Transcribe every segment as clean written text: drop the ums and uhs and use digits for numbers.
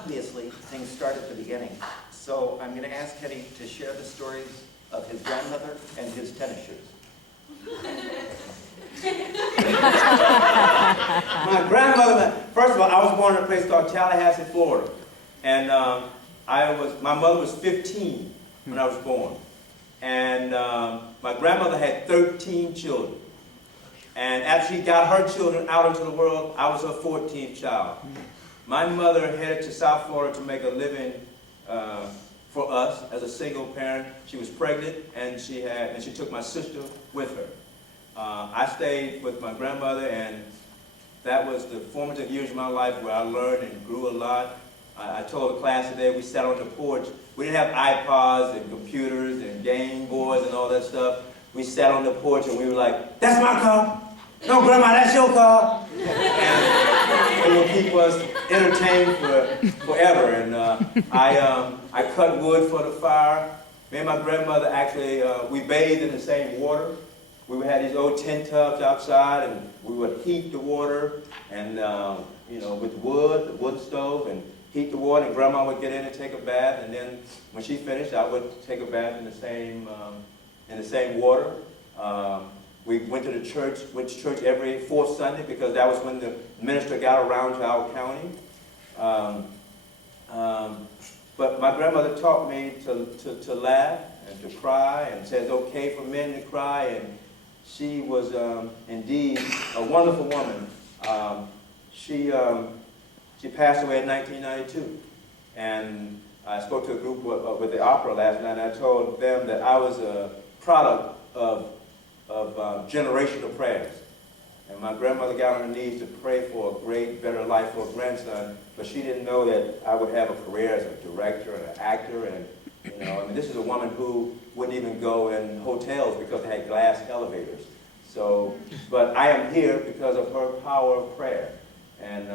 obviously, things start at the beginning. So I'm going to ask Kenny to share the stories of his grandmother and his tennis shoes. My grandmother, first of all, I was born in a place called Tallahassee, Florida. And my mother was 15 when I was born. And my grandmother had 13 children. And after she got her children out into the world, I was her 14th child. My mother headed to South Florida to make a living for us as a single parent. She was pregnant, and she took my sister with her. I stayed with my grandmother, and that was the formative years of my life where I learned and grew a lot. I told the class today, we sat on the porch. We didn't have iPods and computers and Game Boys and all that stuff. We sat on the porch and we were like, "That's my car. No, Grandma, that's your car." And it would keep us entertained forever. And I cut wood for the fire. Me and my grandmother actually, we bathed in the same water. We would have these old tin tubs outside, and we would heat the water, and with wood, the wood stove, and heat the water. And Grandma would get in and take a bath, and then when she finished, I would take a bath in the same water. We went to church every fourth Sunday because that was when the minister got around to our county. But my grandmother taught me to laugh and to cry, and said it's okay for men to cry. And she was indeed a wonderful woman. She passed away in 1992, and I spoke to a group with the opera last night, and I told them that I was a product of generational prayers. And my grandmother got on her knees to pray for a great, better life for a grandson, but she didn't know that I would have a career as a director and an actor. And this is a woman who wouldn't even go in hotels because they had glass elevators. So, but I am here because of her power of prayer. And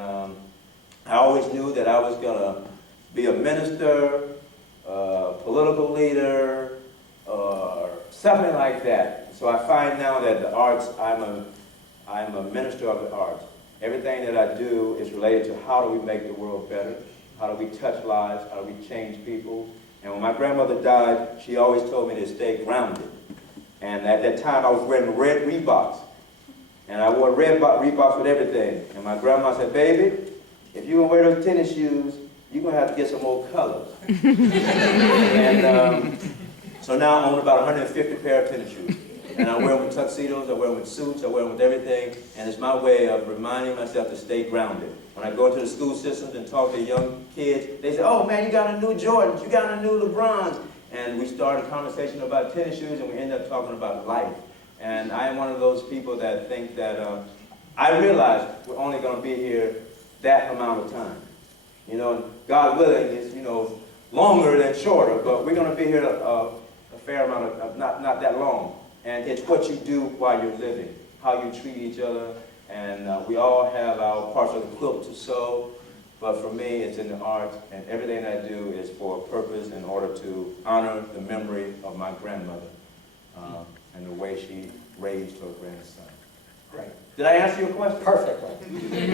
I always knew that I was going to be a minister, a political leader, or something like that. So I find now that the arts, I'm a minister of the arts. Everything that I do is related to how do we make the world better, how do we touch lives, how do we change people. And when my grandmother died, she always told me to stay grounded. And at that time, I was wearing red Reeboks. And I wore red Reeboks with everything. And my grandma said, "Baby, if you're going to wear those tennis shoes, you're going to have to get some more colors." And so now I own about 150 pair of tennis shoes. And I wear them with tuxedos, I wear them with suits, I wear them with everything. And it's my way of reminding myself to stay grounded. When I go into the school systems and talk to young kids, they say, "Oh man, you got a new Jordans, you got a new LeBrons." And we start a conversation about tennis shoes, and we end up talking about life. And I am one of those people that think that I realize we're only going to be here that amount of time. God willing is, longer than shorter, but we're going to be here a fair amount of, not that long. And it's what you do while you're living, how you treat each other. And we all have our parts of the quilt to sew, but for me, it's in the arts, and everything I do is for a purpose in order to honor the memory of my grandmother and the way she raised her grandson. Great. Did I answer your question? Perfectly.